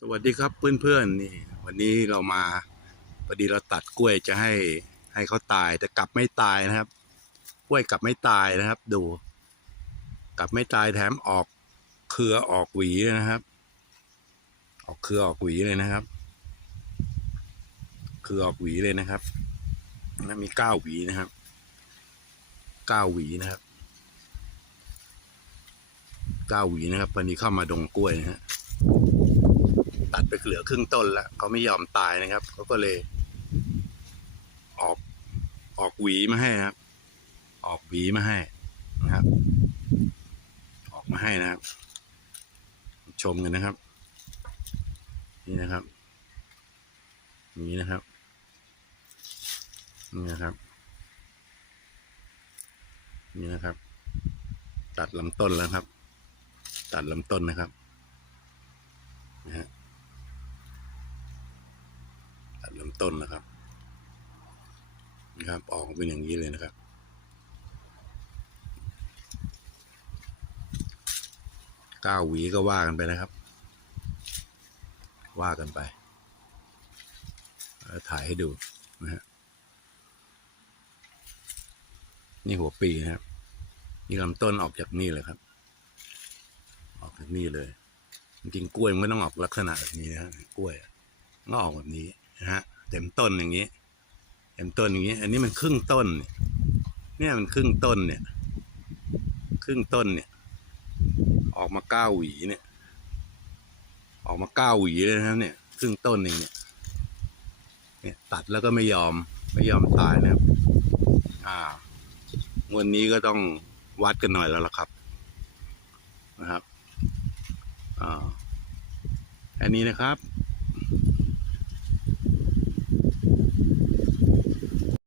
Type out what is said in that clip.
สวัสดีครับเพื่อนๆนี่ วันนี้เรามาพอดีเราตัดกล้วยจะให้ให้เขาตายแต่กลับไม่ตายนะครับ กล้วยกลับไม่ตายนะครับ ดู กลับไม่ตายแถมออกเครือออกหวีเลยนะครับ ออกเครือออกหวีเลยนะครับ เครือออกหวีเลยนะครับนะมีเก้าหวีนะครับเก้าหวีนะครับเก้าหวีนะครับพอดีเข้ามาดงกล้วยนะฮะ ตัดไปเหลือครึ่งต้นแล้วเขาไม่ยอมตายนะครับเขาก็เลย ออกออกหวีมาให้นะครับ ออกหวีมาให้นะครับ ออกมาให้นะครับ ชมกันนะครับ นี่นะครับนี่นะครับนี่นะครับ นี่นะครับ ตัดลำต้นแล้วครับ ตัดลำต้นนะครับนะฮะ ต้นนะครับนะครับ ออกเป็นอย่างนี้เลยนะครับ เก้าหวีก็ว่ากันไปนะครับ ว่ากันไป ถ่ายให้ดูนะฮะ นี่หัวปีนะครับ นี่ลำต้นออกจากนี่เลยครับ ออกจากนี่เลย จริงๆกล้วยมันไม่ต้องออกลักษณะแบบนี้นะฮะกล้วยอะต้องออกแบบนี้นะฮะ เต็มต้นอย่างนี้เต็มต้นอย่างนี้ อันนี้มันครึ่งต้น เนี่ยนี่มันครึ่งต้นเนี่ย ครึ่งต้นเนี่ย ออกมาเก้าหวีเนี่ย ออกมาเก้าหวีเลยนะเนี่ย ครึ่งต้นเองเนี่ยเนี่ยตัดแล้วก็ไม่ยอมไม่ยอมตายนะครับ อ่า วันนี้ก็ต้องวัดกันหน่อยแล้วล่ะครับ นะครับ อ่าอันนี้นะครับ